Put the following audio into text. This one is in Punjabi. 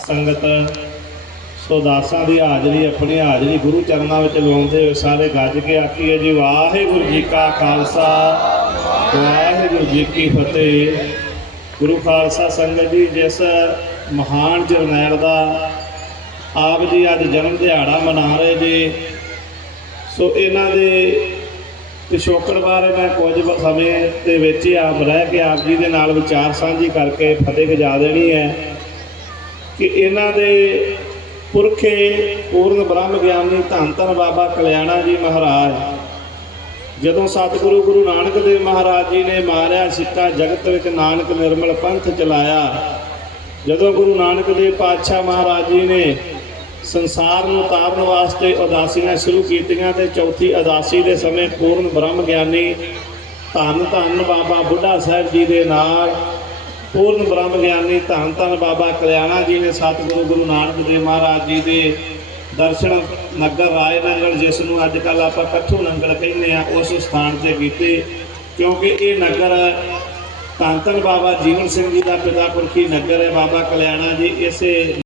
ਸੰਗਤ ਸੋ ਦਾਸਾਂ ਦੀ ਹਾਜ਼ਰੀ, ਆਪਣੀ ਹਾਜ਼ਰੀ ਗੁਰੂ ਚਰਨਾਂ ਵਿੱਚ ਲਾਉਂਦੇ ਹੋਏ ਸਾਰੇ ਗੱਜ ਕੇ ਆਖੀਏ ਜੀ, ਵਾਹਿਗੁਰੂ ਜੀ ਕਾ ਖਾਲਸਾ, ਵਾਹਿਗੁਰੂ ਜੀ ਕੀ ਫਤਿਹ। ਗੁਰੂ ਖਾਲਸਾ ਸੰਗਤ ਜੀ, ਜਿਸ ਮਹਾਨ ਜਰਨੈਲ ਦਾ ਆਪ ਜੀ ਅੱਜ ਜਨਮ ਦਿਹਾੜਾ ਮਨਾ ਰਹੇ ਜੀ, ਸੋ ਇਹਨਾਂ ਦੇ ਪਿਛੋਕੜ ਬਾਰੇ ਮੈਂ ਕੁਝ ਸਮੇਂ ਦੇ ਵਿੱਚ ਹੀ ਆਪ ਰਹਿ ਕੇ ਆਪ ਜੀ ਦੇ ਨਾਲ ਵਿਚਾਰ ਸਾਂਝੀ ਕਰਕੇ ਫਤਿਹ ਗਜਾ ਦੇਣੀ ਹੈ। ਕਿ ਇਹਨਾਂ ਦੇ ਪੁਰਖੇ ਪੂਰਨ ਬ੍ਰਹਮ ਗਿਆਨੀ ਧੰਨ ਧੰਨ ਬਾਬਾ ਕਲਿਆਣਾ ਜੀ ਮਹਾਰਾਜ, ਜਦੋਂ ਸਤਿਗੁਰੂ ਗੁਰੂ ਨਾਨਕ ਦੇਵ ਮਹਾਰਾਜ ਜੀ ਨੇ ਮਾਰਿਆ ਸਿੱਕਾ ਜਗਤ ਵਿੱਚ ਨਾਨਕ ਨਿਰਮਲ ਪੰਥ ਚਲਾਇਆ, ਜਦੋਂ ਗੁਰੂ ਨਾਨਕ ਦੇਵ ਪਾਤਸ਼ਾਹ ਮਹਾਰਾਜ ਜੀ ਨੇ ਸੰਸਾਰ ਨੂੰ ਤਾਰਨ ਵਾਸਤੇ ਉਦਾਸੀਆਂ ਸ਼ੁਰੂ ਕੀਤੀਆਂ ਤੇ ਚੌਥੀ ਉਦਾਸੀ ਦੇ ਸਮੇਂ ਪੂਰਨ ਬ੍ਰਹਮ ਗਿਆਨੀ ਧੰਨ ਧੰਨ ਬਾਬਾ ਬੁੱਢਾ ਸਾਹਿਬ ਜੀ ਦੇ ਨਾਲ ਪੂਰਨ ਬ੍ਰਹਮ ਗਿਆਨੀ ਧੰਨ ਧੰਨ ਬਾਬਾ ਕਲਿਆਣਾ ਜੀ ਨੇ ਸਤਿਗੁਰੂ ਗੁਰੂ ਨਾਨਕ ਦੇਵ ਮਹਾਰਾਜ ਜੀ ਦੇ ਦਰਸ਼ਨ ਨਗਰ ਰਾਏ ਨੰਗਲ ਜਿਸ ਨੂੰ ਅੱਜ ਕੱਲ ਆਪਾਂ ਕੱਠੂ ਨੰਗਲ ਕਹਿੰਦੇ ਆ ਉਸ ਸਥਾਨ ਤੇ ਕੀਤੇ। ਕਿਉਂਕਿ ਇਹ ਨਗਰ ਧੰਨ ਧੰਨ ਬਾਬਾ ਜੀਵਨ ਸਿੰਘ ਜੀ ਦਾ ਪਿਤਾ ਪੁਰਖੀ ਨਗਰ ਹੈ, ਬਾਬਾ ਕਲਿਆਣਾ ਜੀ, ਇਸੇ